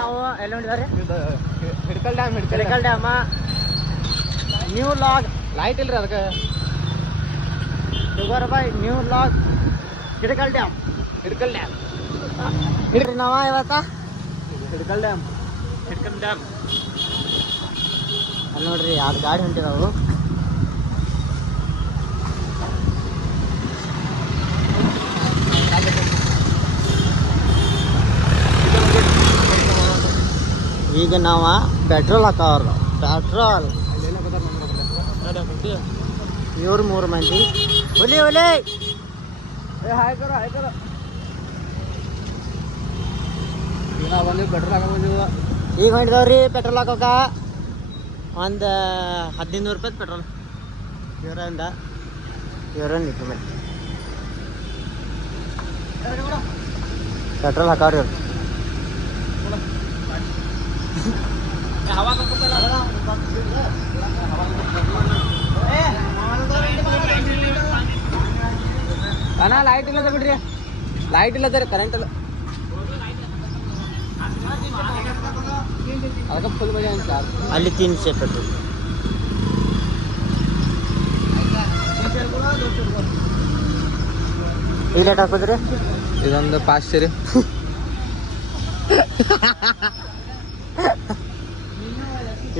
ನಾವು ಎಲ್ಲಿ ಹೊಂಟಿದಾರೆ ಹಿಡಕಲ್ ಡ್ಯಾಮ ನ್ಯೂ ಲಾಗ್ ಲೈಟ್ ಇಲ್ರಿ ಅದಕ್ಕೆ ಶುಗರ್ ಬಾಯ್ ನ್ಯೂ ಲಾಗ್ ಹಿಡಕಲ್ ಡ್ಯಾಮ್ ಹಿಡ್ರಿ ನಾವ ಇವತ್ತ ಹಿಡಕಲ್ ಡ್ಯಾಮ್ ಅಲ್ಲಿ ನೋಡ್ರಿ 2 ಗಾಡಿ ಹೊಂಟಿದಾವು. ಈಗ ನಾವ ಪೆಟ್ರೋಲ್ ಹಾಕವ್ರ ಪೆಟ್ರೋಲ್ ಇವ್ರು 3 ಮಂದಿ ಒಲಿ ಪೆಟ್ರೋಲ್ ಹಾಕ ಬಂದಿವ. ಈಗ ಹೊಂಟಿದವ್ರಿ ಪೆಟ್ರೋಲ್ ಹಾಕೋಕ ಒಂದು 1500 ರೂಪಾಯಿ ಪೆಟ್ರೋಲ್ ಇವರಿಂದ ನಿಂತು ಮೇಲೆ ಪೆಟ್ರೋಲ್ ಹಾಕವ್ರಿ ಇವ್ರು. ಅಣ್ಣ ಲೈಟ್ ಇಲ್ಲದ ಬಿಡ್ರಿ, ಲೈಟ್ ಇಲ್ಲದ ಕರೆಂಟ್ ಅಲ್ಲ ಅದಕ್ಕೆ ಫುಲ್ ಮಜಾ ಅಂತ. ಅಲ್ಲಿ 300 ಪೆಟ್ರೋಲ್ ಈ ಲೇಟ್ ಹಾಕೋದ್ರಿ ಇದೊಂದು 500 ರೀ.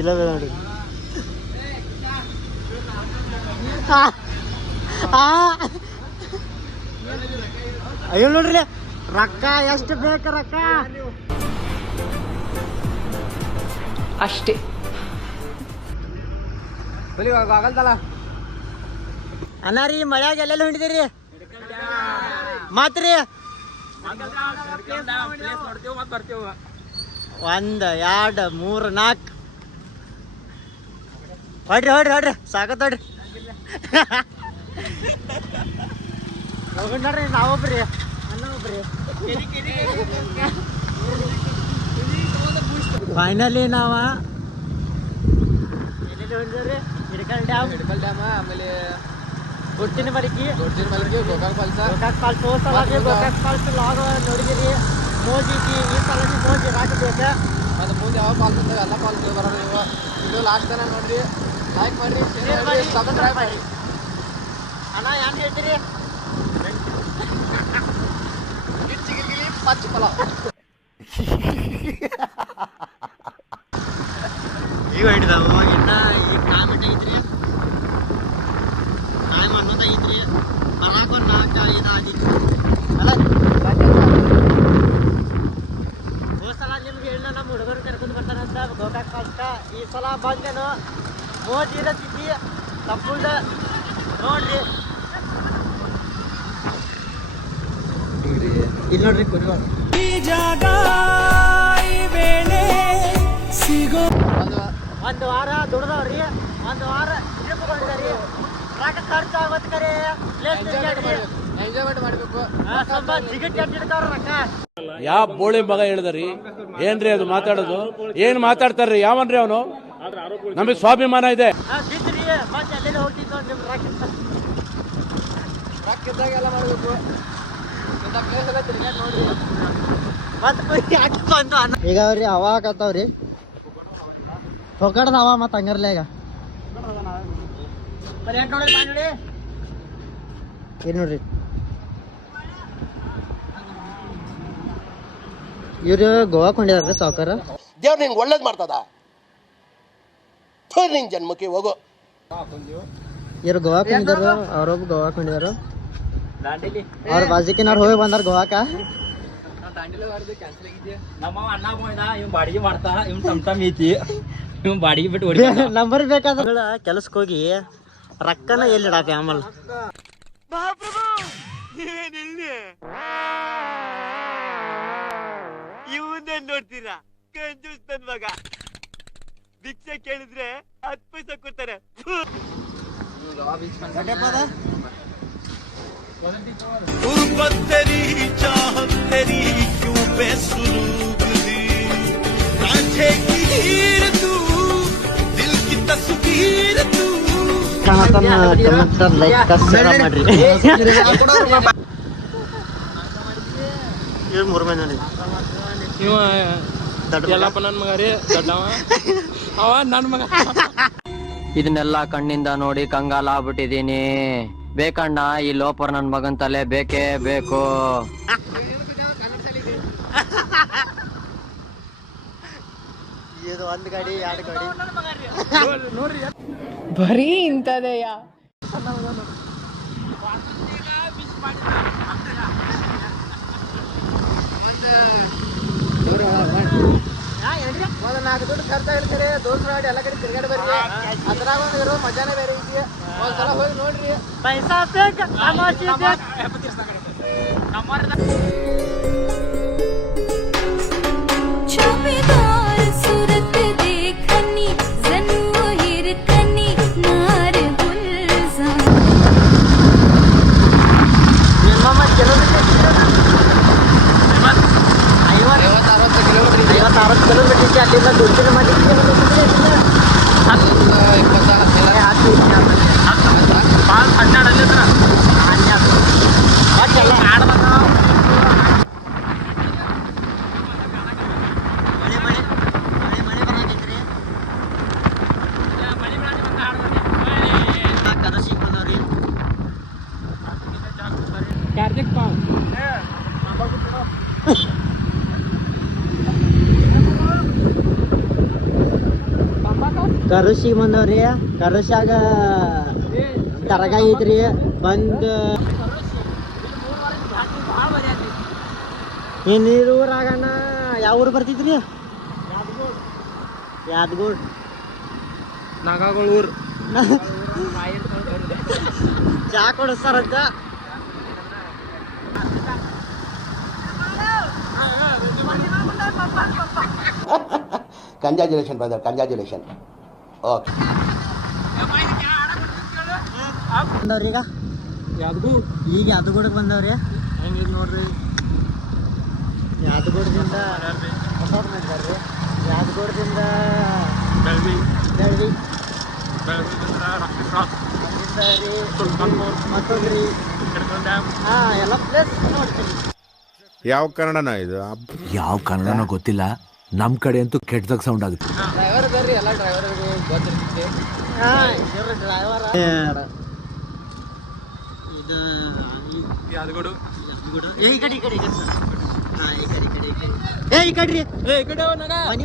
ಇಲ್ಲ ನೋಡಿ ಅಯ್ಯೋ ನೋಡ್ರಿ ರೊಕ್ಕ ಎಷ್ಟು ಬೇಕು ರೊಕ್ಕ ಅಷ್ಟೇ ಬಲಿ ಆಗಲ್ದಲ್ಲ. ಅಣ್ಣ ರೀ ಮಳ್ಯಾಗ ಎಲ್ಲೆಲ್ಲಿ ಹೊಂಟಿದ್ದೀರಿ ಮಾತ್ರಿ 1 2 3 4 ಹೊಡ್ರಿ ಸಾಕತ್ ಹೊಡ್ರಿ ಹೋಗಿ ನೋಡ್ರಿ ನಾವೊಬ್ರಿ ಅನ್ನೊಬ್ರಿ. ಫೈನಲಿ ನಾವ ಎಲ್ಲೆಲ್ಲಿ ಹೊಂಟಿದ್ರಿ ಹಿಡಕಲ್ ಡ್ಯಾಮ್ ಆಮೇಲೆ ಗೊತ್ತಿನ ಮಲಗಿ ಗೋಕಾಕ್ ಫಾಲ್ಸ್ ಗೋಕಾಕ್ ಫಾಲ್ಸ್ ಲಾಗ್ ನೋಡಿದಿರಿ. ಮೋಜಿ ಈ ಸಲ ಮೋಜಿ ಹಾಕಬೇಕು. ಮತ್ತು ಮುಂದೆ ಯಾವ ಫಾಲ್ಸ್ ಇದ್ದಾವೆ ಎಲ್ಲ ಫಾಲ್ಸ್ ಬರೋದು ಇವ. ಇದು ಲಾಸ್ಟ್ ತನಕ ನೋಡ್ರಿ, ಲೈಕ್ ಮಾಡಿರಿ, ಶೇರ್ ಮಾಡಿ, ಸಬ್ಸ್ಕ್ರೈಬ್ ಮಾಡಿ. ಅಣ್ಣ ಏನು ಹೇಳ್ತೀರಿ? ಗಿರ್ಗಿಲಿ ಪಚ್ಚ ಪಲಾವ್ ಈಗ ಹಿಡಿದವು ಇನ್ನ ಈಗ ಟೈಮ್ ಐತ್ರಿ, ಟೈಮ್ ಅನ್ನೋದು ಐತ್ರಿ ಬರಾಕ 4-5 ಆಗಿತ್ತು ಅಲ್ಲ. ಹೋದ ಸಲ ನಿಮ್ಗೆ ಹೇಳ ನಮ್ಮ ಹುಡುಗರು ಕರ್ಕೊಂಡು ಬರ್ತಾರಂತ ಗೋಕಾಕ್ ಫಾಲ್ಸ್ಕ. ಈ ಸಲ ಬಂದೇನು ಮೋಜ್ ಇರತ್ತಿದ್ದಿ ತಪ್ಪುದ ನೋಡ್ರಿ. ಇಲ್ಲಿ ನೋಡ್ರಿ ಕುರಿಗಳು ಒಂದು ವಾರ ದುಡ್ದವ್ರಿ, 1 ವಾರ ಟ್ರಿಪ್ ಬಂದಿರಿ. ರೊಕ್ಕ ಖರ್ಚು ಆಗುತ್ತೆ ಕರೆ ಎಂಜಾಯ್ಮೆಂಟ್ ಮಾಡಬೇಕು. ಟಿಕೆಟ್ ಹಿಡ್ತಾವ್ರ ರೊಕ್ಕ. ಯಾವ ಬೋಳಿ ಮಗ ಹೇಳಿದ್ರಿ ಏನ್ರಿ ಅದು ಮಾತಾಡೋದು? ಏನ್ ಮಾತಾಡ್ತಾರ್ರಿ? ಯಾವನ್ರಿ ಅವನು? ನಮಗೆ ಸ್ವಾಭಿಮಾನ ಇದೆ. ಬಿದ್ರಿ ಬಂದು ಎಲ್ಲೆಲ್ಲಿ ಹೋಗ್ತಿದ್ವು ನಿಮ್ ರೊಕ್ಕ ಇದ್ದಾಗೆಲ್ಲ ಮಾಡಬೇಕು. ಇಂಥ ಪ್ಲೇಸ್ ಎಲ್ಲ ತಿರ್ಗಾಡಿ ನೋಡ್ರಿ. ಈಗ ಅವ್ರಿ ಹವಾ ಹಾಕತ್ತವ್ರಿ ಹೊಕಡ್ದ ಹವಾ ಮತ್ತ ಹಂಗಾರ್ಲೆ ಈಗ ಏನ್ ನೋಡ್ರಿ ಇವ್ರು ಗೋವಾಕ್ ಹೊಂಡಿದಾರ್ರಿ ಸಾವ್ಕಾರ. ದೇವ್ರು ನಿಂಗೆ ಒಳ್ಳೇದು ಮಾಡ್ತದ, ನಿನ್ ಜನ್ಮಕ್ಕೆ ಹೋಗು. ಇವ್ರು ಗೋವಾಕ್ ಹೊಂದಿದಾರು, ಅವ್ರೊಬ್ಬ ಗೋವಾಕ್ ಹೊಂಡಿದಾರು. ಅವ್ರ ಬಾಜಿಕಿನವ್ರು ಹೋಗಿ ಬಂದಾರ ಗೋವಾಕ. ನಮ್ಮ ಅಣ್ಣ ಹೋಯ್ದ, ಇವ್ ಬಾಡಿಗೆ ಮಾಡ್ತಾ, ಇವ್ ಟಮ್ ಐತಿ, ಇವ್ ಬಾಡಿಗೆ ಬಿಟ್ಟು ಹೊಡಿ. ನಂಬರ್ ಬೇಕಾದ್ರ ಕೆಲ್ಸಕ್ಕೆ ಹೋಗಿ ರೊಕ್ಕನ ಎಲ್ಲಿ ಇಡಾಕ ಆಮೇಲೆ ಇವನ್ನೇನ್ ನೋಡ್ತೀರಾ? ಕಂಜೂಸ್ ನನ್ ಮಗ. ಭಿಕ್ಷೆ ಕೇಳಿದ್ರೆ 10 ಪೈಸೆ ಕೊಡ್ತಾರೆ. ಮಾಡ್ರಿ. ಇವ್ರು 3 ಮಂದಿ ಇವ ಎಲ್ಲಪ್ಪ ನನ್ನ ಮಗ ರೀ ದೊಡ್ಡವ ಅವ ನನ್ನ ಮಗ. ಇದನ್ನೆಲ್ಲ ಕಣ್ಣಿಂದ ನೋಡಿ ಕಂಗಾಲ ಆಗ್ಬಿಟ್ಟಿದೀನಿ. ಬೇಕಣ್ಣ ಈ ಲೋಪರ್ ನನ್ ಮಗನ್ ತಲೆ ಬೇಕೇ ಬೇಕು. ಇದು ಒಂದ್ ಗಾಡಿ 2 ಗಾಡಿ ನೋಡ್ರಿ ಬರೀ ಇಂಥದೆಯ. ಒಂದು 4 ದುಡ್ಡು ಖರ್ಚಾಗಿರ್ತಾರೆ ದೋಸ್ತರ ಗಾಡಿ ಎಲ್ಲ ಕಡೆ ತಿರ್ಗಾಡಿ ಬರ್ರಿ. ಅದ್ರಾಗ ಒಂದು ಇರೋ ಮಜಾನೇ ಬೇರೆ ಐತಿ. ಒಂದ್ಸಲ ಹೋಗಿ ನೋಡ್ರಿ. ಪೈಸಾ ಬೇಕ ತಮಾಷೆ ಬೇಕ. छुपेदार सूरत देखनी जन्म हिरकनी नार गुलजार. ನಿಮ್ಮ ಕಿಲೋಮೀಟರ್ 50-60 ಕಿಲೋಮೀಟರ್ 50-60 ಕಿಲೋಮೀಟರ್ ಅಲ್ಲಿಂದ ದುಡ್ಡಿನ ಮಾಡಿದ್ರೆ ಕರುಸಿಗೆ ಬಂದವ್ರಿ. ಕರುಸಾಗ ದರ್ಗ ಐತ್ರಿ. ಬಂದು ನೀರು ಊರಾಗಣ ಯಾವ ಊರು ಬರ್ತಿದ್ರಿ? ಯಾದಗೋಡ್ ನಾಗಾಗಳೂರು ಚಾ ಕೊಡಿಸ್ತಾರಂತ. Congratulation brother, congratulation. ಓಕೆ ಬಂದವ್ರಿ ಈಗ ಈಗ ಯಾದಗೋಡಕ್ಕೆ ಬಂದವ್ರಿ. ಹೆಂಗಿದೆ ನೋಡ್ರಿ. ಯಾದಗೋಡದಿಂದ ಬರ್ರಿ. ಯಾದಗೋಡದಿಂದ ಬೆಳ್ವಿ ಮತ್ತೊಂದ್ರಿ ಹಾಂ ಎಲ್ಲ ಪ್ಲೇಸ್ ನೋಡ್ತೀನಿ. ಯಾವ ಕನ್ನಡನ ಇದು? ಯಾವ ಕನ್ನಡನೋ ಗೊತ್ತಿಲ್ಲ, ನಮ್ ಕಡೆ ಅಂತೂ ಕೆಟ್ಟದಾಗ ಸೌಂಡ್ ಆಗುತ್ತೆ. ಡ್ರೈವರ್ ಬರ್ರಿ. ಎಲ್ಲ ಡ್ರೈವರ್ಗೆ ಗೊತ್ತಿರ್ತೈತಿ. ಹಾಂ ಇವ್ರು ಡ್ರೈವರ. ಇದು ಯಾದಗೋಡು ಈ ಕಡೆ ಸರ್. ಹಾಂ ಈ ಕಡೆ ಈ ಕಡೆ ರೀ. ಈ ಕಡೆ ಮನೆ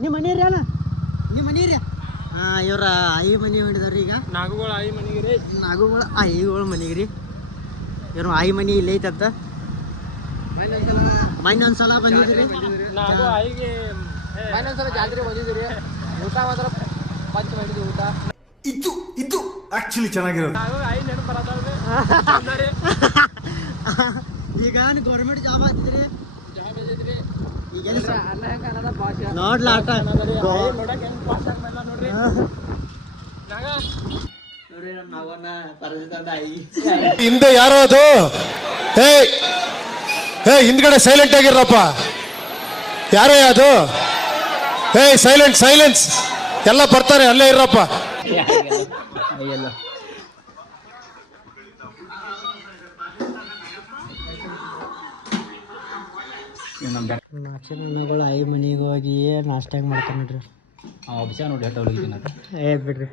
ನಿಮ್ಮ ಮನೆ ರೀ ಅಲ್ಲ ನಿಮ್ಮ ಮನೆ ರೀ. ಹಾಂ ಇವ್ರ ಆಯಿ ಮನೆ ಹೊಡಿದಾರ್ರಿ. ಈಗ ನಾಗುಗಳ ಆಯಿ ಮನೆಗೆ ರೀ. ನಾಗುಗಳ ಆಯಿಗಳ ಮನೆಗೆ ರೀ. ಇವ್ರು ಆಯಿ ಮನೆ ಇಲ್ಲೇ ಐತಂತ. ಮೊನ್ನೆ ಒಂದ್ಸಲ ಬಂದಿದ್ರಿ. ನಾಗು ಆಯಿಗೆ ಒಂದ್ಸಲ ಜಾತ್ರೆ ಬಂದಿದ್ರಿ. ಊಟ ಮಾತ್ರ ಪಂಚ ಮಾಡಿದ್ವಿ. ಊಟ ಇದು ಆಕ್ಚುಲಿ ಚೆನ್ನಾಗಿರೋದು. ನಾಗು ಆಯಿ ನೆನಪು ಬರತಾವ್ರಿ. ಈಗ ಗೌರ್ಮೆಂಟ್ ಜಾಬ್ ಆಗ್ತಿದ್ರಿ. ಈಗ ಕನ್ನಡ ಭಾಷೆ ನೋಡ್ಲ ಆಟ ನೋಡಕ್ ಹೆಂಗ್ ಭಾಷೆ ನೋಡ್ರಿ. ನೋಡ್ರಿ ನಮ್ಮ ನಾವನ್ನ ಪರಿಸ್ಥಿತಿ ಆಯಿ ಹಿಂದೆ ಯಾರೋ ಅದು? ಹೇ ಹಿಂದ್ಗಡೆ ಸೈಲೆಂಟ್ ಆಗಿರಪ್ಪ. ಯಾರೇ ಅದು? ಹೇ ಸೈಲೆನ್ಸ್. ಎಲ್ಲ ಬರ್ತಾರೆ, ಅಲ್ಲೇ ಇರಪ್ಪ. ನಾಚಿನಗಳು ಆಯಿ ಮನೆಗೆ ಹೋಗಿ ನಾಷ್ಟ ಹೆಂಗೆ ಮಾಡ್ತಾರೆ ನೋಡ್ರಿ. ಏ ಬಿಡ್ರಿ.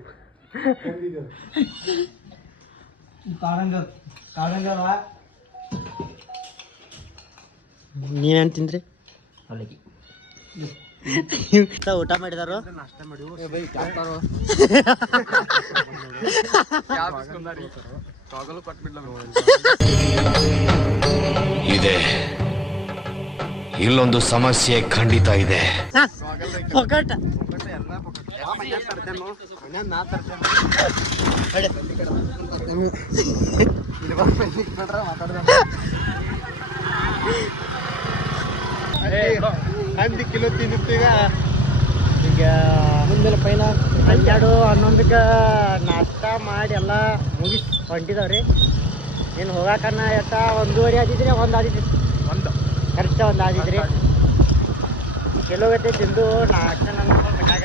ನೀವೇನು ತಿಂದ್ರಿ? ಊಟ ಮಾಡಿದಾರು. ಇದೆ, ಇಲ್ಲೊಂದು ಸಮಸ್ಯೆ ಖಂಡಿತ ಇದೆ. ಪೊಕಟ ಹಂದಿ ಕಿಲೋ ತಿನ್ನುತ್ತೀಗ. ಈಗ ಮುಂದೆಲ್ಲ ಪೈನ 12-11ಕ್ಕೆ ನಾಷ್ಟ ಮಾಡಿ ಎಲ್ಲ ಮುಗಿಸಿ ಹೊಂಟಿದವ್ರಿ. ಇನ್ನು ಹೋಗಾಕನ್ನ ಎಷ್ಟ 1:30 ಆದಿದ್ರಿ. 1 ಆದಿದ್ರಿ. ಖರ್ಚ 1 ಆದಿದ್ರಿ. ಕೆಲವತ್ತೆ ತಿಂದು ನಾಷ್ಟ ನನ್ನ ಬಿಟ್ಟಾಗ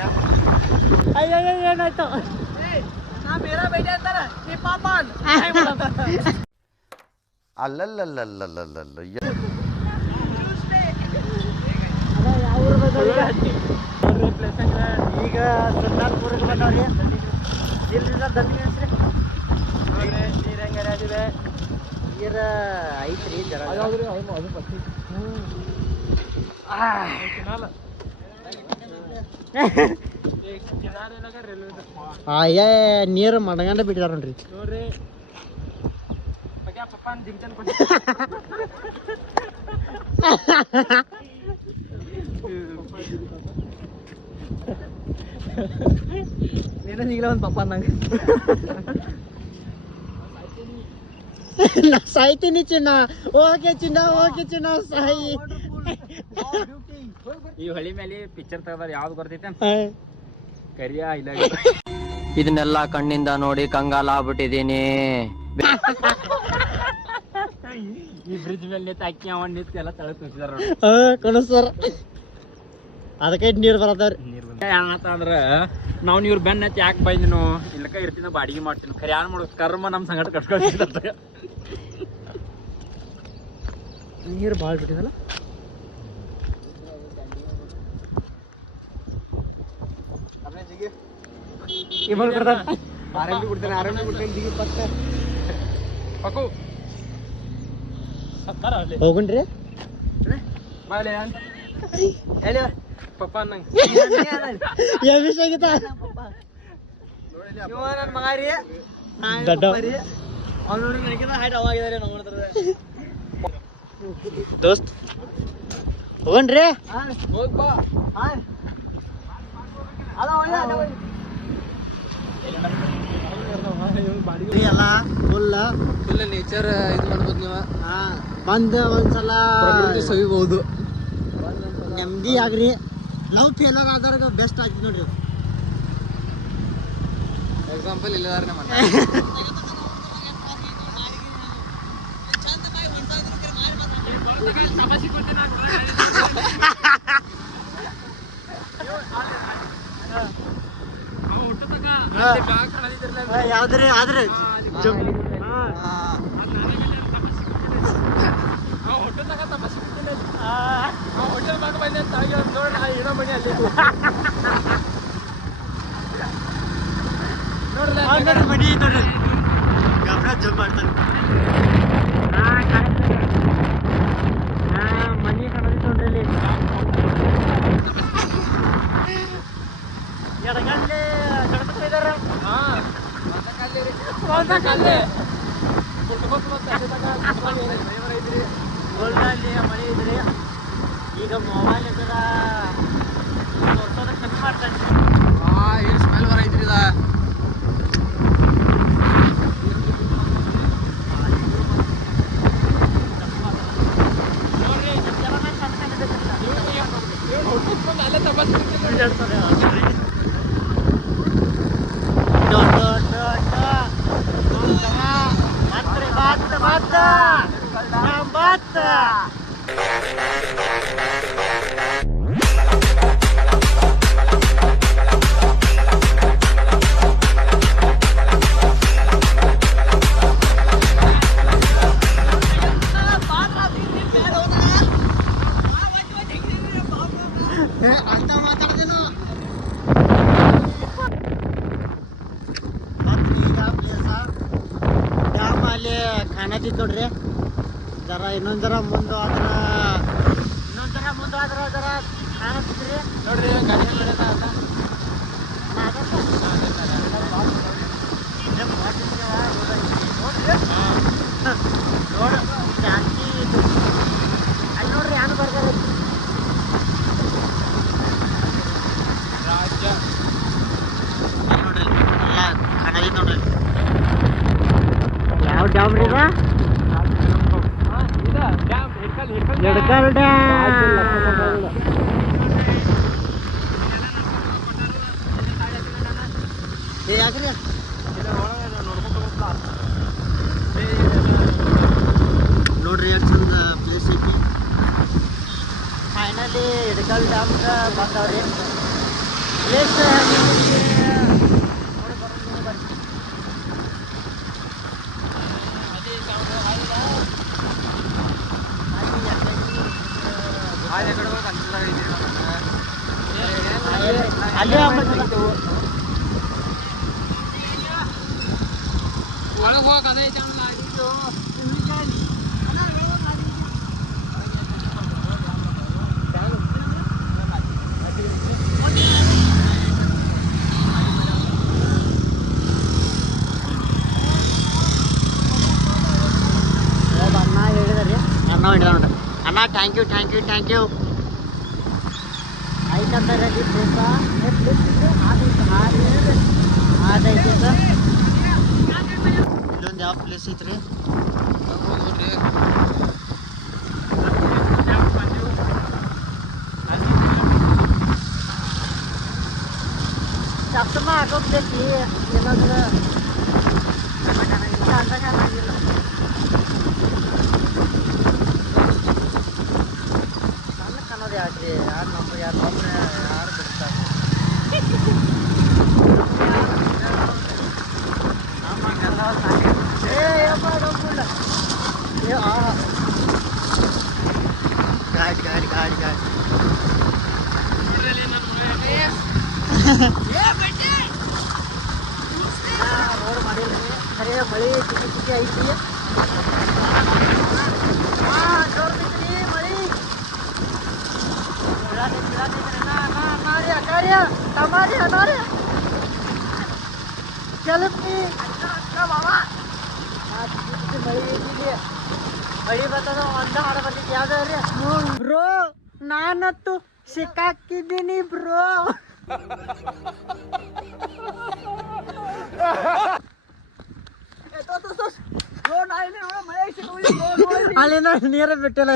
ಅಯ್ಯೋ ಏನಾಯ್ತು? ಅಲ್ಲಲ್ಲಲ್ಲಲ್ಲಲ್ಲಲ್ಲ ಈಗ ಸುಲ್ತಾನ್ಪುರಕ್ಕೆ ಬಂದವ್ರಿ. ಇಲ್ರಿ ದಂಡಿ ಹೆಸ್ರಿ ನೀರು ಹೆಂಗಾರ ಆಗಿದೆ. ನೀರು ಐತ್ರಿ ಜರ. ಅಯ್ಯ ನೀರು ಮಡಗಂಡ ಬಿಟ್ಟಿದಾರ ನೋಡ್ರಿ. ನೀನು ಈಗಲೇ ಒಂದು ಪಪ್ಪ ನಂಗೆ ನಾ ಸಾಯ್ತೀನಿ ಚಿನ್ನ. ಓಕೆ ಚಿನ್ನ, ಓಕೆ ಚಿನ್ನ, ಸಾಯಿ. ಈ ಹೊಳಿ ಮೇಲೆ ಪಿಕ್ಚರ್ ತೆಗೆದಾರ ಯಾವ್ದು ಬರ್ತೈತೆ ಕರಿಯ ಇಲ್ಲ. ಇದನ್ನೆಲ್ಲ ಕಣ್ಣಿಂದ ನೋಡಿ ಕಂಗಾಲ ಆಗ್ಬಿಟ್ಟಿದೀನಿ. ಈ ಬ್ರಿಡ್ಜ್ ಮೇಲೆ ನಿಂತು ಅಕ್ಕಿ ಅವನ್ ನಿಂತು ಎಲ್ಲ ತಳಕ್ ಕುಸಿದಾರ ಕಣಸ್ತಾರ. ಅದಕ್ಕೆ ನೀರು ಬರತ್ತವ್ರಿ. ಏನಂತಂದ್ರ ನಾವ್ ಇವ್ರ ಬೆನ್ನ ಹತ್ತಿ ಯಾಕೆ ಬೈದಿನು ಇಲ್ಲಕ ಇರ್ತೀನಿ ಬಾಡಿಗೆ ಮಾಡ್ತೀನಿ. ಖರೆ ಯಾರು ಮಾಡೋದು ಕರ್ಮ ನಮ್ ಸಂಗಟ ಕಟ್ಕೊಳ್ತಿದ್ದ. ನೀರು ಭಾಳ ಬಿಟ್ಟಿದಲ್ಲ. ಹೋಗುಣ್ರಿ ಪಪ್ಪ ಅನ್ನಂಗ ನನ್ನ ಮಗ ರೀ. ದೋಸ್ತ್ ಹೋಗಣ್ರಿ. ಎಲ್ಲ ಫುಲ್ ನೇಚರ್ ಇದು ಮಾಡ್ಬೋದು ನೀವು. ಬಂದ ಒಂದ್ಸಲ ಪ್ರಕೃತಿ ಸವಿಬಹುದು. ನೆಮ್ಮದಿ ಆಗ್ರಿ. ಲವ್ ಫೇಲರ್ ಆದವ್ರಿಗೆ ಬೆಸ್ಟ್ ಆಗ್ತದೆ ನೋಡ್ರಿ. ಎಕ್ಸಾಂಪಲ್ ಇಲ್ಲದಾರ ನಮ್ಮ ಯಾವ್ದ್ರಿ ಆದ್ರೆ ಮನಿ ನೋಡ್ರಿ ಗಬ್ರ ಜಂಪ್ ಮಾಡ್ತಾನೆ. ಮನಿ ಕಾಣೋದಿತ್ತು ನೋಡ್ರಿ. ಎಡಗಲ್ಲೇ ಗಣಪತಿ ಇದಾರ. ಗೋಲ್ಡಲ್ಲಿ ಮನೆ ಇದ್ರಿ. ಈಗ ಮೊಬೈಲ್ ಇದ್ರ ತೋರ್ಸೋದಕ್ಕೆ ಕಮ್ಮಿ ಮಾಡ್ತಾನೆ. ಏನ್ ಸ್ಮೆಲ್ ಬರೈತ್ರಿ ಇದ. ಡ್ಯಾಮ್ ಅಲ್ಲಿ ಕಾಣತಿತ್ತು ನೋಡ್ರಿ. ಜರ ಇನ್ನೊಂದ್ ಜರ ಮುಂದೆ ಆದ್ರ ಜರ ಕಾಣತಿದ್ರಿ ನೋಡ್ರಿ ನೋಡು ಜಾಸ್ತಿ ಅಲ್ಲಿ ನೋಡ್ರಿ ಯಾರು ಬರ್ತಾರೆ. ನೋಡ್ರಿ ಎಲ್ಲ ಕಾಣತಿತ್ತು ನೋಡ್ರಿ. ಯಾವ ಡ್ಯಾಮ್ ರೀ ಇದು? ಎಡಕಲ್ ಡ್ಯಾಮ್. ಯಾಕ್ರಿ ನೋಡ್ರಿ ಎಷ್ಟು ಚಂದ ಪ್ಲೇಸ್ ಐತಿ. ಫೈನಲಿ ಎಡಕಲ್ ಡ್ಯಾಮ್ ಬಂದವ್ರಿ. ಪ್ಲೇಸ್ ಅಲ್ಲೇ ಒಳಗೆ ಹೋಗಕ್ಕೆ ಅದೇ ಐತೆ ಅಣ್ಣ ಹೇಳಿದಾರೆ ಅಣ್ಣ ಹಿಡಿದ ನೋಡ್ರಿ ಅಣ್ಣ ಥ್ಯಾಂಕ್ ಯು ಆಯ್ತಂತ ರೆಡಿ ಅದೈತೆ ಸರ್ ಇಲ್ಲೊಂದು ಯಾವ ಪ್ಲೇಸ್ ಐತ್ರಿ ಚಪ್ಪ ಹಾಕೋಬೇಕು ಏನಾದ್ರೆ ಸಣ್ಣ ಕನ್ನೋದು ಯಾಕ್ರಿ ಯಾರು ಬಿಡ್ತಾರೆ ಗಾಡಿ ರೋಡ್ ಮಾಡಿಲ್ಲ ಖರೆ ಮಳೆ ಚಿಕ್ಕಿ ಐತಿ ಜೋರ್ದೈತ್ರಿ ಮಳಿ ಮಳಿ ಬರ್ತದ ಒಂದ ಹಾಡ ಬರ್ತಿತ್ತು ಯಾವ್ದಾವ್ರಿ ಬ್ರೋ ನಾನತ್ತು ಸಿಕ್ಕಾಕಿದ್ದೀನಿ ಬ್ರೋ ಅಲ್ಲಿ ನೀರ ಬಿಟ್ಟಿಲ್ಲ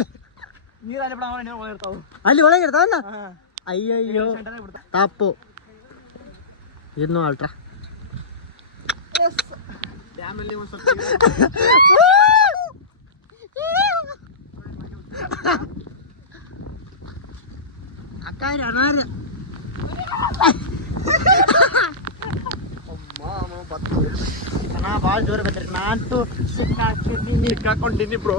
ಅಲ್ಲಿ ಒಳಗೆ ಇರ್ತಾವಲ್ಲ ಅಯ್ಯಯ್ಯೋ ತಪ್ಪು ಇನ್ನು ಅಲ್ಟ್ರಾ ಅಕ್ಕಾರಿ ಅನಾರ್ಯ ಅಣ್ಣ ಭಾಳ ಜೋರ ಬತ್ರಿ ನಾನಂತೂ ಸಿಕ್ಕಾಕೊಂಡಿನಿ ಬ್ರೋ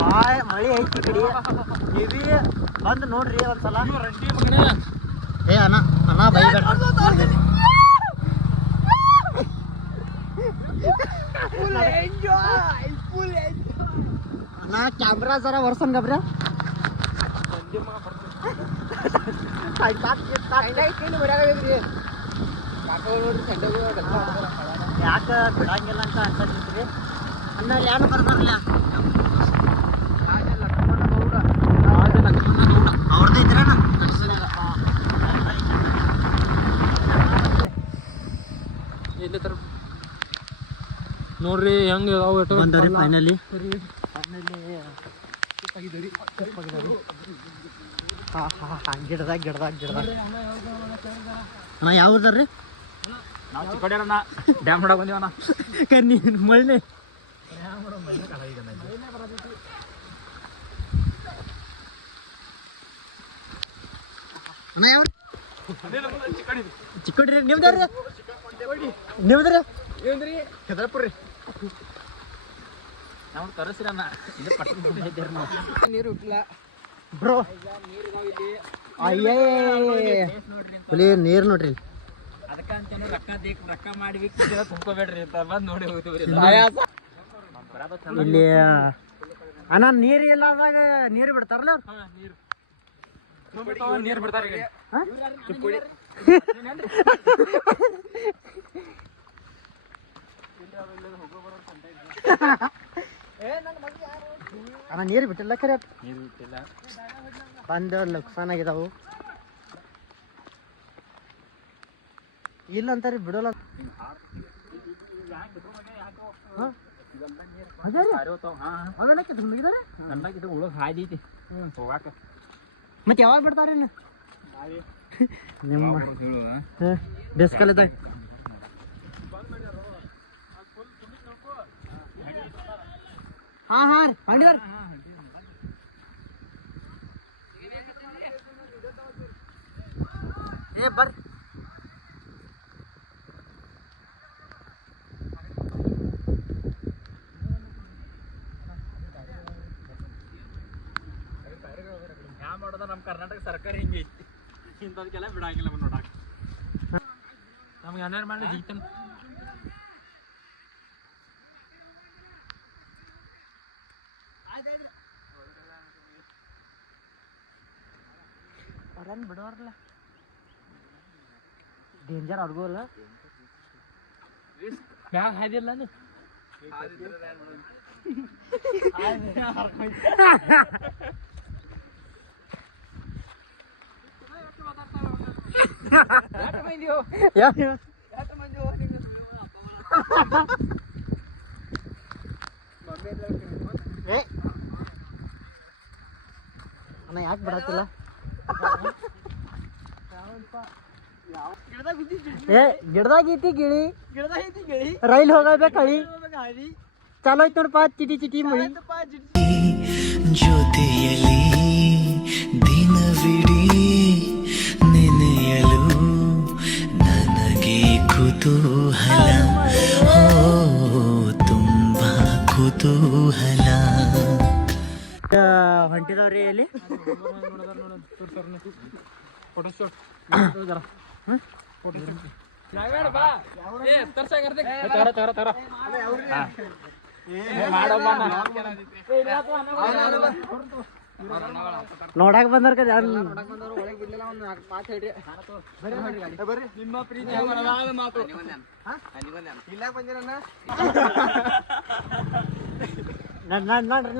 ಭಾಳ ಮಳೆ ಐತಿ ಕಡೆ ನೀವೇ ಬಂದು ನೋಡ್ರಿ ಒಂದ್ಸಲ ಏ ಅಣ್ಣ ಬೈಬೇಡ ಅಣ್ಣ ಕ್ಯಾಮ್ರಾ ಜರ ವರ್ಷನ್ ಗಬ್ರ ಯಾಕೆ ಬಿಡಂಗಿಲ್ಲ ಅಂತ ಅನ್ಸತ್ರಿ ಅಣ್ಣ ಯಾರು ಬರ್ಬಾರಲ್ಲ ಅವ್ರದ್ದು ಇದ್ರಣ್ಣ ನೋಡ್ರಿ ಹೆಂಗ ಬಂದವ್ರಿ ಫೈನಲಿ ಗಿಡದಾಗ ಅಣ್ಣ ಯಾವ ಊರ್ದಾರ್ರಿ ನಾವು ಚಿಕ್ಕಡಿಯಣ್ಣ ಡ್ಯಾಮ್ ನೋಡಕ್ ಬಂದೀವಣ್ಣ ಕನ್ನಿ ಮಳ್ಳಿ ಅಣ್ಣ ಯಾವ ಚಿಕ್ಕೋಡ್ರಿ ನಿಮ್ದಾರ್ರಿ ಏನ್ರಿ ಹೆದರಪುರ ರೀ ನಾವು ತರಸ್ರಣ್ಣ ಇದು ಪಟ್ಟ ನೀರು ಹುಟ್ಟಿಲ್ಲ ಬ್ರೋ ಅಯ್ಯೇ ಹುಲಿ ನೀರು ನೋಡ್ರಿ ಅದಕ್ಕಂತ ರೊಕ್ಕ ಮಾಡಿ ತುಂಬ್ಕೋಬೇಡ್ರಿ ಅಂತ ಬಂದು ನೋಡಿ ಹೋಗ್ತೀವಿ ಇಲ್ಲಿ ಅಣ್ಣ ನೀರು ಇಲ್ಲದಾಗ ನೀರು ಬಿಡ್ತಾರಲ್ಲ ಅವ್ರು ನೀರು ಬಿಡ್ತಾರೆ ಅಣ್ಣ ನೀರು ಬಿಟ್ಟಿಲ್ಲ ಖರೆ ನೀರು ಬಿಟ್ಟಿಲ್ಲ ಬಂದು ನುಕ್ಸಾನ್ ಆಗಿದಾವು ಇಲ್ಲ ಅಂತಾರೆ ಬಿಡೋಲ್ಲ ಮತ್ತೆ ಯಾವಾಗ ಬಿಡ್ತಾರೆ ನಿಮ್ಮ ಬೇಸ್ಕಾಲದಾಗ ಹಾಂ ರೀ ಮಾಡಿದಾರ ಏ ಬರ್ರಿ ಯಾವ ಮಾಡೋದ ನಮ್ಮ ಕರ್ನಾಟಕ ಸರ್ಕಾರ ಹಿಂಗೆ ಐತಿ ಇಂಥದಕ್ಕೆಲ್ಲ ಬಿಡಂಗಿಲ್ಲ ನೋಡಕ್ಕೆ ನಮ್ಗೆ ಹನ್ನೆರಡು ಮಾಡಿ ಜಿಗ್ತಾನೆ ಬಿಡೋರ್ಲ ಡೇಂಜರ್ ಅವ್ರಿಗೂ ಅಲ್ಲ ಮ್ಯಾಗ ಹಾದಿಲ್ಲ ನೀ ಅಣ್ಣ ಯಾಕೆ ಬಿಡತ್ತಿಲ್ಲ ಏ ಗಿಡದಾಗ ಐತಿ ಗಿಳಿ ರೈಲ್ ಹೋಗಬೇಕು ಹಳಿ ಚಾಲೋ ಐತಿ ನೋಡಪ್ಪ ಚಿಟಿ ಚಿಟಿ ಮಳಿ ಜೊತೆಯಲಿ ದಿನವಿಡೀ ನೆನೆಯಲು ನನಗೆ ಕುತೂಹಲ ತುಂಬಾ ಕುತೂಹಲ ಹೊಂಟಿದವ್ರಿ ಇಲ್ಲಿ ನೋಡಕ್ ಬಂದವ್ರ ಕದ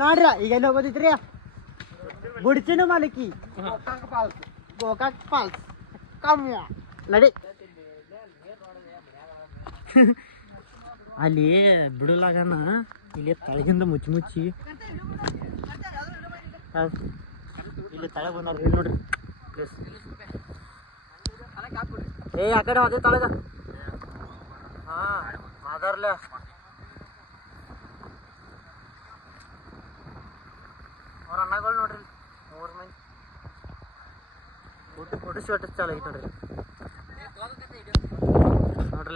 ನೋಡ್ರಿ ಈಗ ಎಲ್ಲಿ ಹೋಗೋದಿತ್ರಿ ಗುಡ್ಚಿನ ಮಾಲಕಿ ಗೋಕಾಕ್ ಫಾಲ್ಸ್ ಕಮ್ಮ ನಡಿ ಅಲ್ಲಿ ಬಿಡಲಾಗನ ಇಲ್ಲಿ ತಳಗಿಂದ ಮುಚ್ಚಿ ಮುಚ್ಚಿ ಇಲ್ಲಿ ತಳಗ ಬಂದವ್ರಿ ಇಲ್ಲಿ ನೋಡ್ರಿ ಏ ಆ ಕಡೆ ಅದೇ ತಳಗ ಹಾ ಅದರ್ಲೆ ಅವ್ರ ಅಣ್ಣಗಳು ನೋಡ್ರಿ 3 ಮಂದಿ ಫೋಟೋ ಶಾಟ್ ಚಾಲು ಆಗೈತೆ ನೋಡ್ರಿ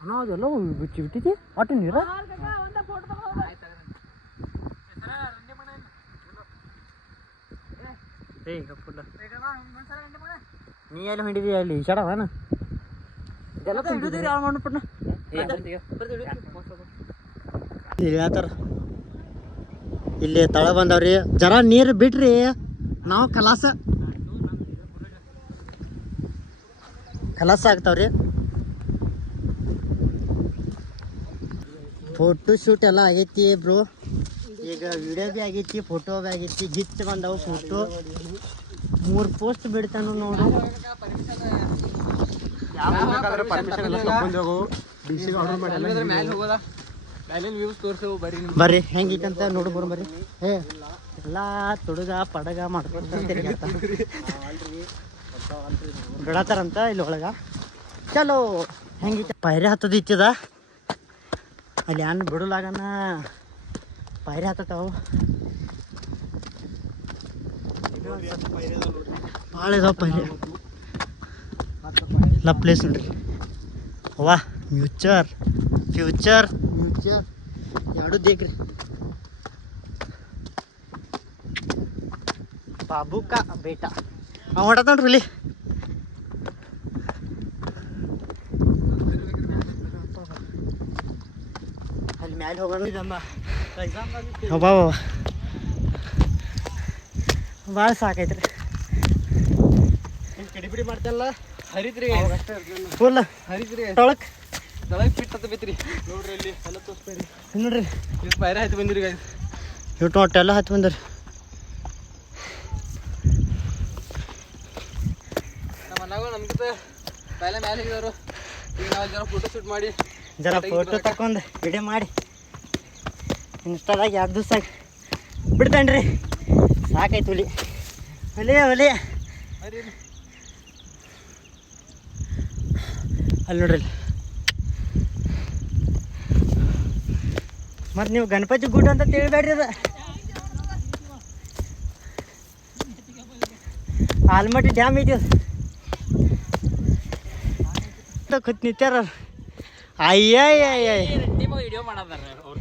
ಅಣ್ಣ ಅದೆಲ್ಲ ಬಿಚ್ಚಿ ಬಿಟ್ಟಿದ್ದಿ ಒಟ್ಟು ನೀರ ಈಗ ಫುಲ್ ನೀ ಎಲ್ಲಿ ಹೊಂಡಿದಿ ಅಲ್ಲಿ ಇಶಾಡವನ ಇದೆಲ್ಲ ತುಂಬಿದ್ರಿ ಯಾರು ಮಾಡ್ಬಿಟ್ಟ ಹೇಳ್ತಾರ ಇಲ್ಲಿ ತಳ ಬಂದವ್ರಿ ಜರ ನೀರು ಬಿಟ್ರಿ ನಾವು ಕಲಾಸ ಆಗ್ತಾವ್ರಿ ಫೋಟೋ ಶೂಟ್ ಎಲ್ಲ ಆಗೈತಿ ಬ್ರೋ ಈಗ ವಿಡಿಯೋ ಭೀ ಆಗೈತಿ ಫೋಟೋ ಭೀ ಆಗೈತಿ ಗಿಚ್ಚ ಬಂದವು ಫೋಟೋ 3 ಪೋಸ್ಟ್ ಬಿಡ್ತಾನು ನೋಡು ಬರ್ರಿ ಹೆಂಗಿತ್ತಂತ ನೋಡು ಬರೋ ಬರ್ರಿ ಏ ಎಲ್ಲ ತುಡುಗ ಪಡಗ ಮಾಡ್ಕೊಂತ ಬಿಡತ್ತಾರಂತ ಇಲ್ಲಿ ಒಳಗ ಚಲೋ ಹೆಂಗಿತ್ತ ಪೈರೆ ಹತ್ತದ ಇತ್ತದ ಅಲ್ಲಿ ಅನ್ನ ಬಿಡಲಾಗನ ಪೈರೆ ಹತ್ತತಾವು ಭಾಳ ಇದಾವ ಪೈರೆ ಎಲ್ಲ ಪ್ಲೇಸ್ ನೋಡ್ರಿ ವಾ ಫ್ಯೂಚರ್ ಎರಡು ದೇಕ್ರಿ ಬಾಬು ಕಾ ಬೇಟ ಅವ ಹೊಡತ ನೋಡ್ರಿ ಇಲ್ಲಿ ಅಲ್ಲಿ ಮ್ಯಾಲೆ ಹೋಗೋಣ ಭಾಳ ಸಾಕೈತ್ರಿ ಕಡಿಬಿಡಿ ಮಾಡ್ತಲ್ಲ ಹರಿದ್ರಿ ಫುಲ್ ಹರಿದ್ರಿ ತೊಳಕ್ ಫಿಟ್ ಹತ್ತ ಬೇತ್ರಿ ನೋಡ್ರಿ ಇಲ್ಲಿ ಎಲ್ಲ ತೋರಿಸ್ಬೇಡಿ ನೋಡ್ರಿ ಇವ್ರು ಪೈರ ಆಯ್ತು ಬಂದಿರಿ ಗಾಯ್ಸ್ ಇವ್ ಟೊಟ್ಟೆಲ್ಲ ಹತ್ತು ಬಂದ್ರಿ ನಮ್ಮ ಅಣ್ಣಗಳು ನಮ್ಗಿಂತ ಪೈಲ ಮ್ಯಾಲೆ ಹೋಗಿದವರು ಈಗ ನಾವು ಜರ ಫೋಟೋ ಶೂಟ್ ಮಾಡಿ ಜರ ಫೋಟೋ ತಕೊಂಡು ವಿಡಿಯೋ ಮಾಡಿ ಇನ್ಸ್ಟಾದಾಗ 2 ದಿವ್ಸ ಬಿಡ್ತಾನ್ರಿ ಸಾಕಾಯ್ತು ಹುಲಿ ಹುಲಿ ಅಲ್ಲಿ ನೋಡ್ರಿ ಮತ್ತು ನೀವು ಗಣಪತಿ ಗುಡ್ಡ ಅಂತ ತಿಳಿಬೇಡ್ರಿ ಅದ ಆಲ್ಮಟ್ಟಿ ಡ್ಯಾಮ್ ಐತಿ ಅದು ಕೂತ್ ನಿಂತ್ಯಾರ ಅಯ್ಯ ವಿಡಿಯೋ ಮಾಡದಾರ ಅವ್ರು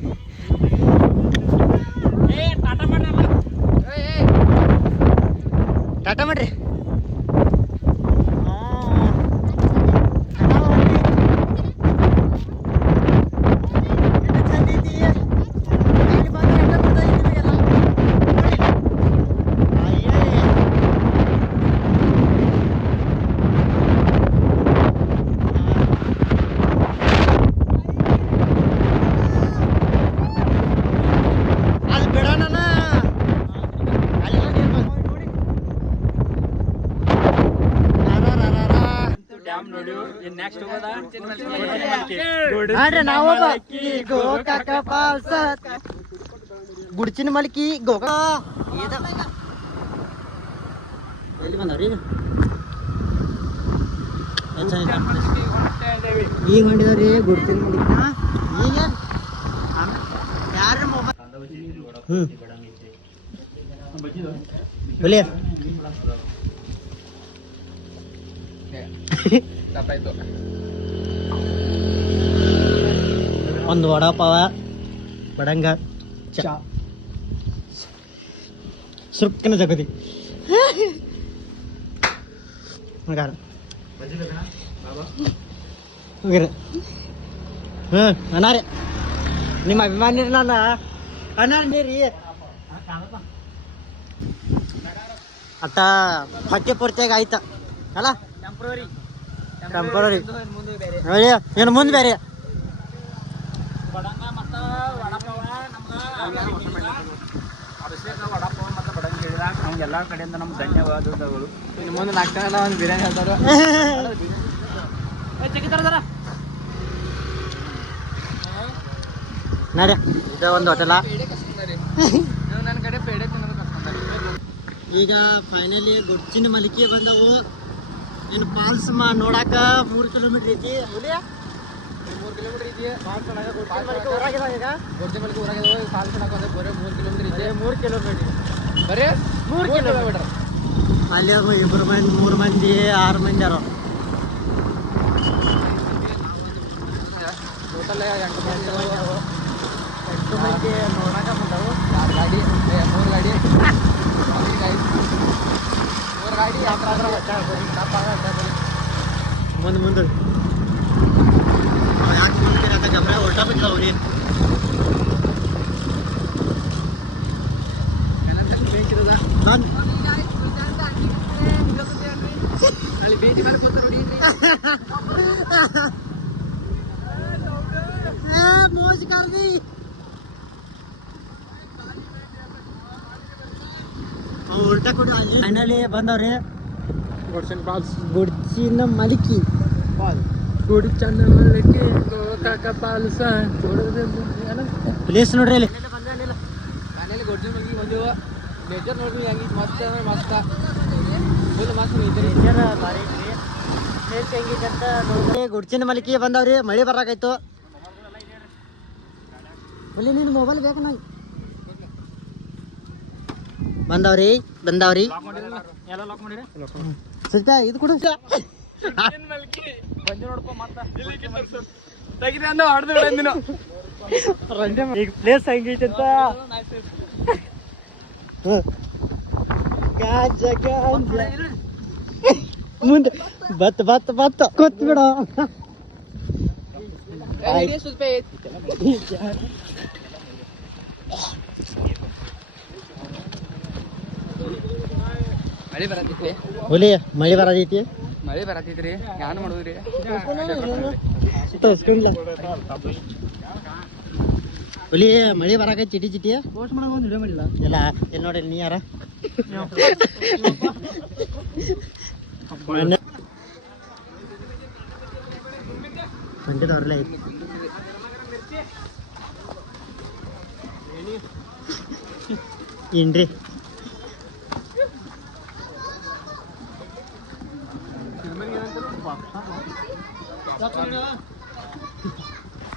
ನೋಡ್ರಿ ನಾವು ಗೋಕಾಕ ಪಾಲ್ಸ ಗುಡ್ಚಿನ ಮಲ್ಕಿ ಗೋಕಾ ಎಲ್ಲಿ ಬಂದವ್ರಿ ಈಗ ಹೊಂಡಿದವ್ರಿ ಗುಡ್ಚಿನ ಮಲ್ಕಿನ ಈಗ ಯಾರ ಮೊಬೈಲ್ ಬಲಿ ಒಂದು ವಡಾಪಾವ ಬಡಂಗ ಚಾ ಸುರ್ಕನ ಜಗದಿ ಹಂಗಾರ ಅನಾರೆ ನಿಮ್ಮ ಅಭಿಮಾನಿ ನಾನು ಅನಾರಿ ಅತ್ತ ಹೊಟ್ಟೆ ಪೂರ್ತಿಯಾಗಿ ಆಯ್ತ ಅಲ್ಲ ಟೆಂಪರರಿ ಏನು ಮುಂದೆ ಬೇರೆ ಎಲ್ಲ ಕಡೆಯಿಂದ ನಮ್ಮ ಧನ್ಯವಾದಗಳು. ಇನ್ನು ಮುಂದೆ 4 ಜನ ಒಂದು ಬಿರಿಯಾನಿ ಹೇಳ್ತಾರ ನಡೆ ಇದ ಒಂದು ಹೋಟೆಲ ನನ್ನ ಕಡೆ ಪೇಡೆ ತಿನ್ನೋದು ಕರ್ಕೊಂತಾರೆ. ಈಗ ಫೈನಲಿ ಗುಡ್ಚಿನ ಮಲಿಕೆ ಬಂದವು. ಏನು ಫಾಲ್ಸ್ ನೋಡಾಕ 3 ಕಿಲೋಮೀಟರ್ ಐತಿ. 3 ಕಿಲೋಮೀಟರ್ ಐತಿ. ಊರಾಗಿದಾವ ಈಗ ಗುಡ್ಚಿ ಮಲ್ಕಿ ಊರಾಗಿದಾವ. ಫಾಲ್ಸ್ ಬರೀ 3 ಕಿಲೋಮೀಟರ್ ಐತಿ. 3 ಕಿಲೋಮೀಟರ್ ಬರೀ 3 ಕಿಲೋಮೀಟರ್. ಅಲ್ಲಿ 2 ಮಂದಿ 3 ಮಂದಿ 6 ಮಂದಿ ಅರ ಟೋಟಲ್ 8 ಮಂದಿ ಅದಾವ. 8 ಮಂದಿ ನೋಡಾಕ ಬಂದವು. 2 ಗಾಡಿ 3 ಗಾಡಿ 3 ಗಾಡಿ ಮುಂದೆ ಮುಂದೆ ಯಾಕೆ ಮುಂದೆ ಗಬ್ರ ಹೊರಟ ಬಿದ್ದವ್ರಿ. ಅಲ್ಲಿ ಬೇಜಿ ಮೇಲೆ ಕೂತಾರ ನೋಡಿ. ಮೋಜ್ ಕರ್ದಿ ಉಲ್ಟಾ ಕೊಡು. ಫೈನಲಿ ಬಂದವ್ರಿ ಗುಡ್ಚಿನ ಮಲಿಕಿ ಗುಡ್ಚನ್ನ ಮಲ್ಕಿ ಗೋಕಾಕ ಪಾಲ್ಸ ಪ್ಲೇಸ್ ನೋಡ್ರಿ ಅಲ್ಲಿ. ಮನೇಲಿ ಗುಡ್ಚಿನ ಮಲ್ಕಿ ಬಂದೇವ. ನೇಚರ್ ನೋಡ್ರಿ ಹೆಂಗಿ ಮಸ್ತ್ ಅಂದ್ರೆ ಮಸ್ತ. ಫುಲ್ ಮಸ್ತ್ ಐತ್ರಿ. ಗುಡ್ಚಿನ ಮಲಿಕಿ ಬಂದವ್ರಿ. ಮಳಿ ಬರಾಕೈತು. ಅಲ್ಲಿ ನೀನು ಮೊಬೈಲ್ ಬೇಕು ನಂಗೆ. ಬಂದವ್ರಿ ಸತ್ಯ ಇದು ಕೂಡ ಈಗ ಪ್ಲೇಸ್ ಹೆಂಗೈತೆ ಅಂತ ಮುಂದೆ ಬತ್ತ ಕೊತ್ ಬಿಡ. ಮಳೆ ಬರತೈತಿ. ಮಳಿ ಬರತೈತಿ. ಮಳೆ ಬರತೈತ್ರಿ. ಏನು ಮಾಡುದ್ರಿ? ಹುಲಿ ಮಳಿ ಬರಾಕೈತಿ. ಚಿಟಿ ಪೋಸ್ಟ್ ಮಾಡೋ ಒಂದು ವಿಡಿಯೋ ಮಾಡಿಲ್ಲ ಎಲ್ಲ. ಎಲ್ಲಿ ನೋಡಿ ನೀ ಯಾರ ಹೊಂಟಿದವ್ರಲ್ಲ ಏನ್ರಿ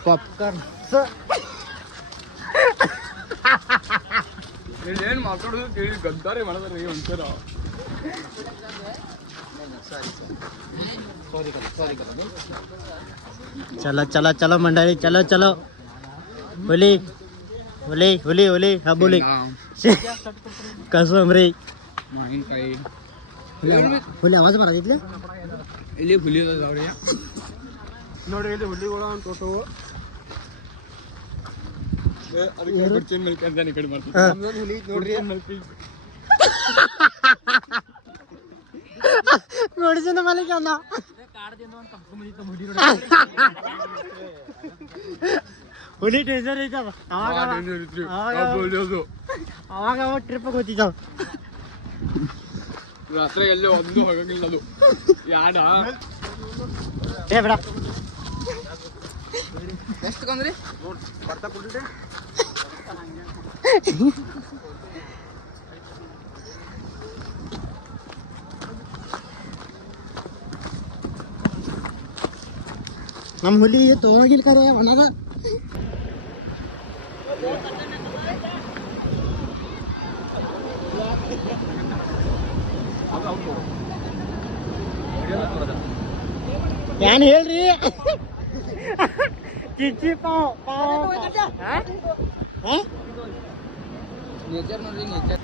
ಪಾಪ್ಕಾರ್ನ್ ಏನು ಮಾತಾಡೋದು ಕೇಳಿ ಗದ್ದಾರಿ ಮಾಡಿದ್ರಿ ಒಂದ್ಸರ. ಚಲೋ ಮಂಡಳಿ ಚಲೋ ಹುಲಿ ಹುಲಿ ಹುಲಿ ಹುಲಿ ಹಬ್ಬುಲಿ ಕಸಂಬ್ರಿ ಮಾವಿನಕಾಯಿ ಹುಲಿ ಆವಾಜ್ ಬರದಿದ್ಲೆ ಇಲ್ಲಿ ಹುಲಿ ಅದಾವ್ರಿ ನೋಡಿ. ಇಲ್ಲಿ ಹುಲಿಗಳು ಅಂತ ತೋಟವು ಅದಕ್ಕೆ ಗುಡ್ಚಿನ ಮಲ್ಕಿ ಅಂತ ಈ ಕಡೆ ಮಾಡ್ತೀವಿ. ಹುಲಿ ನೋಡ್ರಿ ಗುಡ್ಚಿನ ಮಲ್ಕಿ ಅನ್ನ ಹುಲಿ ಟೇಸರ್ ಐತವ. ಅವಾಗ ಟ್ರಿಪ್ ಗೊತ್ತಿದ್ದಾವ. ರಾತ್ರಿ ಎಲ್ಲೇ ಒಂದು ಹೋಗಂಗಿಲ್ಲ ಅದು. ಯಾಡ ಏ ಬಿಡ ಎಷ್ಟು ಕಂದ್ರಿ ನಮ್ಮ ಹುಲಿ ತಗೋಗಿಲ್ ಕರೆ ಒಣದ ಏನ್ ಹೇಳ್ರಿ ಚಿಚ್ಚಿ ಪಾವ್ ಪಾವ್ ನೇಚರ್ ನೋಡ್ರಿ ನೇಚರ್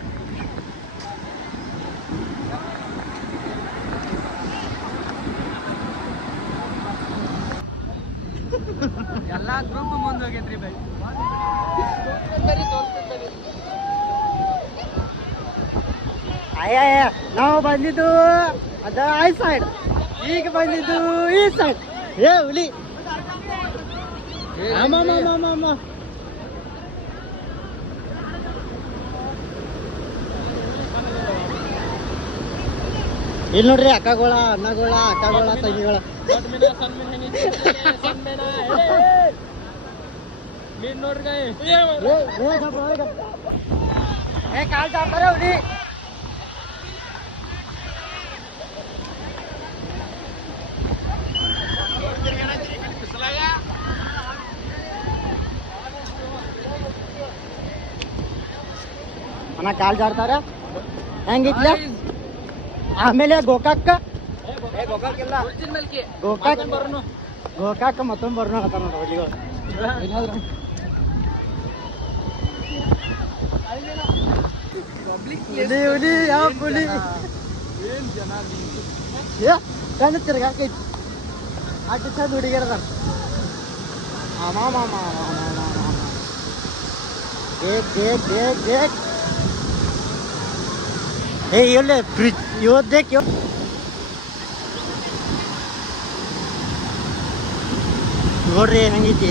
ಎಲ್ಲಾ ಗ್ರೂಪ್ ಮುಂದೆ ಹೋಗೈತ್ರಿ ಬೈ ಅಯ್ಯ ನಾವು ಬಂದಿದ್ದು ಅದ ಐ ಸೈಡ್ ಈಗ ಬಂದಿದ್ದು ಈ ಸೈಡ್ ಏ ಹುಲಿ ಅಮ್ಮ ಇಲ್ಲಿ ನೋಡ್ರಿ ಅಕ್ಕಗಳ ಅಣ್ಣಗಳ ಅಕ್ಕಗಳ ತಂಗಿಗಳ ಮೀನ್ ನೋಡ್ರಿ ಏ ಕಾಲ್ ಜಾಡ್ತಾರೆ ಹುಲಿ ಅಣ್ಣ ಕಾಲ್ ಜಾಡ್ತಾರ ಹೆಂಗಿತ್ಲ ಆಮೇಲೆ ಗೋಕಾಕ್ ಗೋಕಾಕ್ ಮತ್ತೊಂದು ಬರ್ನೋ ಹತ್ತಾರ ನೋಡ್ರಿ ಹುಲಿಗಳು ಹುಲಿ ಯಾವ ಹುಲಿ ಕಣ್ಣು ತಿರ್ಗಾಕೈತಿ ಅಷ್ಟು ಚಂದ ಹುಡುಗಿಯರದ ದೇಕ್ ಏ ಇಲ್ಲೇ ಫ್ರಿಜ್ ಇವತ್ತು ದೇಕ್ ನೋಡ್ರಿ ಹೆಂಗೈತಿ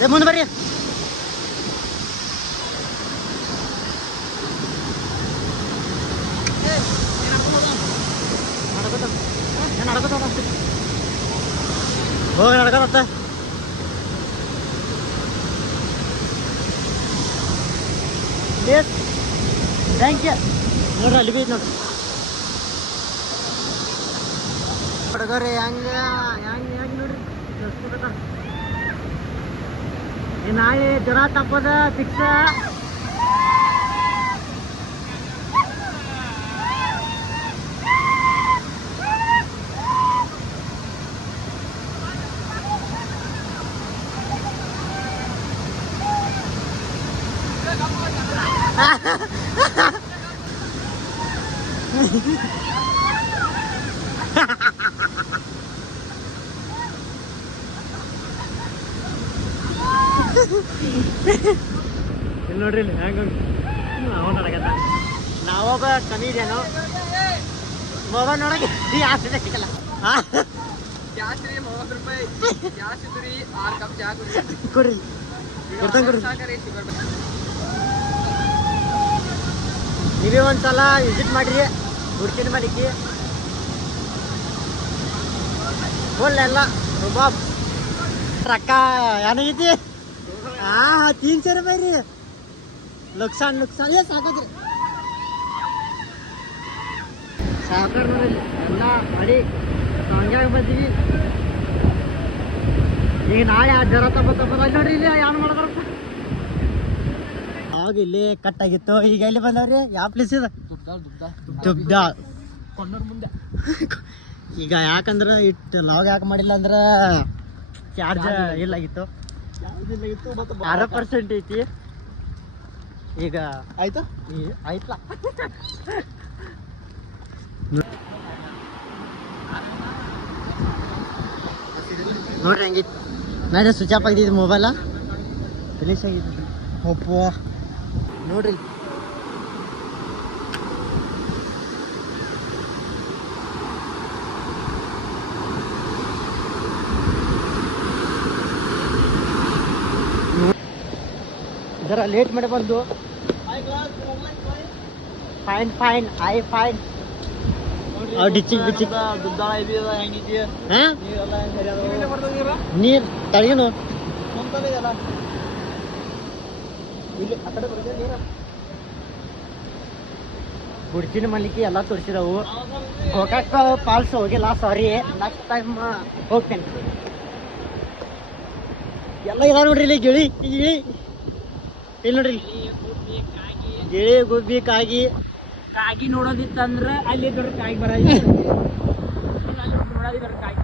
ಏ ಮುಂದೆ ಬರ್ರಿ ಹೋಗಿ ನಡ್ಕೊತ್ತ ಥ್ಯಾಂಕ್ ಯು ನೋಡ್ರಿ ಅಲ್ಲಿ ಬೀಚ್ ನೋಡ್ರಿ ಹುಡುಗರಿ ಹೆಂಗ ನೋಡ್ರಿ ಈ ನಾಯಿ ಜ್ವರ ತಪ್ಪದ ಫಿಕ್ಸ ಇಲ್ಲಿ ನೋಡ್ರಿ ಇಲ್ಲಿ ಹೆಂಗ ನಾವು ನೋಡಕತ್ತ ನಾವೊಬ್ಬ ಕಮಿಡಿಯನು ಮೊಬೈಲ್ ನೋಡಕ್ಕೆ ಯಾಕೆ ಸಿಗಲ್ಲ ಗ್ಯಾಸ್ ರೀ 30 ರೂಪಾಯಿ ಗ್ಯಾಸ್ ಇದ್ರಿ 6 ಕಪ್ ಚಾ ಕೊಡ್ರಿ ಕೊಡ್ತಾನೆ ಕೊಡ್ರಿ ನೀವೇ ಒಂದ್ಸಲ ವಿಸಿಟ್ ಮಾಡ್ರಿ ಹುಡ್ಕಿನ ಮಾಡಿಕಿ ಒಳ್ಳೆಲ್ಲ ರುಬಾಬ್ ರೊಕ್ಕ ಏನಾಗೈತಿ 300 ರೂಪಾಯಿ ರೀ ನುಕ್ಸಾನ್ ಏ ಸಾಕಾದ್ರಿ ಸಾಕಾರ ನೋಡಿಲ್ಲ ಎಲ್ಲ ಮಾಡಿ ಹಂಗಾಗಿ ಬಂದೀವಿ ಈಗ ನಾಳೆ ಜ್ವರ ತಪ್ಪದ ನೋಡ್ರಿ ಇಲ್ಲಿ ಏನು ಮಾಡಿದ್ರಪ್ಪ ಆವಾಗ ಇಲ್ಲಿ ಕಟ್ ಆಗಿತ್ತು ಈಗ ಎಲ್ಲಿ ಬಂದವ್ರಿ ಯಾವ ಪ್ಲೇಸ್ ಇದೆ ದುಬ್ದಾಳ್ ಮುಂದೆ ಈಗ ಯಾಕಂದ್ರೆ ಇಟ್ಟು ಲಾಗ್ ಯಾಕೆ ಮಾಡಿಲ್ಲ ಅಂದ್ರೆ ಚಾರ್ಜ್ ಇಲ್ಲಾಗಿತ್ತು 6% ಐತಿ ಈಗ ಆಯ್ತಾ ಆಯ್ತಲ್ಲ ನೋಡ್ರಿ ಹೆಂಗಿತ್ತು ನಾಳೆ ಸ್ವಿಚ್ ಆಫ್ ಆಗಿದ್ದು ಮೊಬೈಲ ಫಿನಿಶ್ ಆಗಿತ್ತು ಒಪ್ಪೋ ನೋಡ್ರಿ ಜರ ಲೇಟ್ ಮಾಡಿ ಬಂದು ಫೈನ್ ಐ ಫೈನ್ ಅವ್ ಡಿಚ್ಚಿಕ್ ಬಿಚ್ಚಿಕ್ ದುಡ್ಡಾಳ ಇದೆಯಲ್ಲ ಹೆಂಗಿದೆಯಾ ಹಾ ನೀವೆಲ್ಲ ಹೆಂಗೆ ಬರ್ತದೆ ನೀರು ನೀರ್ ತಳಗೇನು ಮುಂತಾನೆಲ್ಲ ಇಲ್ಲಿ ಆ ಕಡೆ ಬರ್ತದೆ ನೀರು ಬುಡ್ಚಿನ ಮಲ್ಲಿಗೆ ಎಲ್ಲ ತೋರಿಸಿದವು ಗೋಕಾಕ್ ಫಾಲ್ಸ್ ಹೋಗಿಲ್ಲ ಸಾರಿ ನೆಕ್ಸ್ಟ್ ಟೈಮ್ ಹೋಗ್ತೇನೆ ಎಲ್ಲ ಇದಾವ ನೋಡ್ರಿ ಇಲ್ಲಿ ಗಿಳಿ ಗಿಳಿ ಇಲ್ಲಿ ನೋಡ್ರಿ ಗಿಳಿ ಗುಬ್ಬಿ ಕಾಗಿ ಕಾಗಿ ನೋಡೋದಿತ್ತಂದ್ರೆ ಅಲ್ಲಿ ಕಾಗಿ ಬರ ನೋಡೋದಿದ್ರ ಕಾಗಿ